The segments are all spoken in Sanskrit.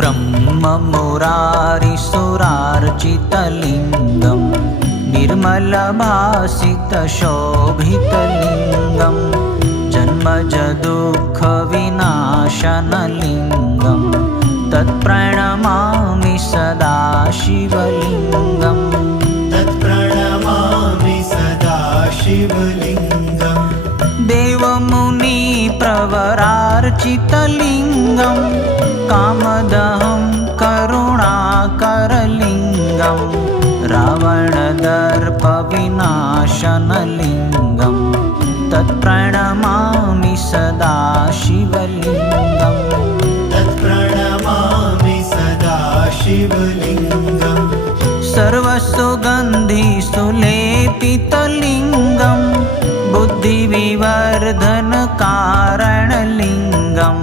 ब्रह्ममुरारिसुरार्चितलिङ्गं निर्मलभासितशोभितलिङ्गं जन्मजदुःखविनाशनलिङ्गं तत्प्रणमामि सदा शिवलिङ्गम् तत्प्रणमामि सदा शिवलिङ्गम् देवमुनिप्रवरार्चितलिङ्गं कामदहं करुणाकरलिङ्गं रावणदर्पविनाशनलिङ्गं तत्प्रणमामि सदा शिवलिङ्गम् तत्प्रणमामि सदा शिवलिङ्गम् सर्वसुगन्धिसुलेपितलिङ्गं बुद्धिविवर्धनकारणलिङ्गं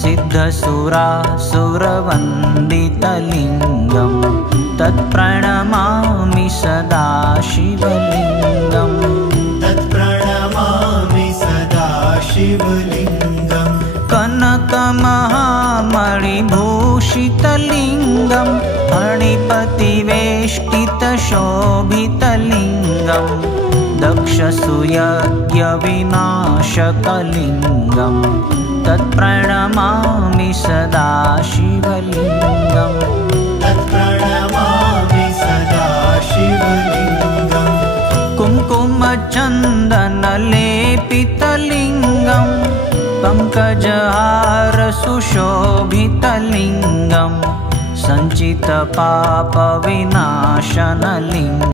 सिद्धसुरासुरवन्दितलिङ्गं तत्प्रणमामि सदा शिवलिङ्गम् तत्प्रणमामि सदा शिवलिङ्गम् कनकमहामणिभूषितलिङ्गं फणिपतिवेष्टितशोभितलिङ्गं दक्षसूयज्ञविनाशकलिङ्गं तत्प्रणमामि सदा शिवलिङ्गम् तत्प्रणमामि सदा शिवलिङ्गम् कुङ्कुमचन्दनलेपितलिङ्गं पङ्कजहारसुशोभितलिङ्गं सञ्चितपापविनाशनलिङ्गम्